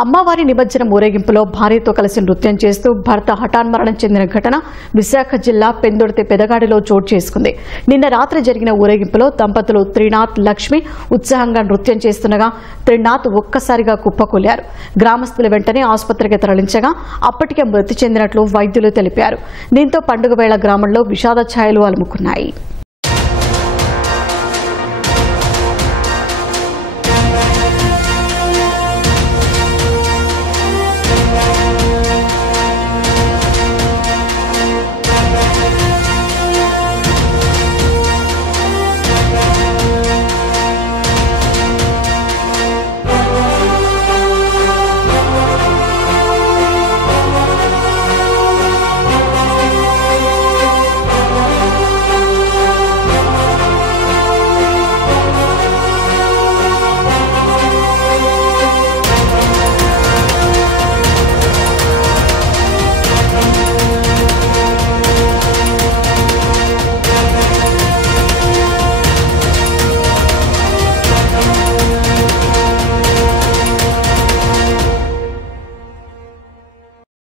అమ్మవారి నిమజ్జనం ఊరేగింపులో భార్యతో కలిసి నృత్యం చేస్తూ భర్త హఠాన్మరణం చెందిన ఘటన విశాఖ జిల్లా పెందుర్తి పెదగాడిలో చోటు చేసుకుంది. నిన్న రాత్రి జరిగిన ఊరేగింపులో దంపతులు త్రినాథ్ లక్ష్మి ఉత్సాహంగా నృత్యం చేస్తుండగా త్రినాథ్ ఒక్కసారిగా కుప్పకూలారు. గ్రామస్తులు వెంటనే ఆసుపత్రికి తరలించగా అప్పటికే మృతి చెందినట్లు వైద్యులు తెలిపారు. దీంతో పండుగ వేళ గ్రామంలో విషాద ఛాయలు అలుముకున్నాయి.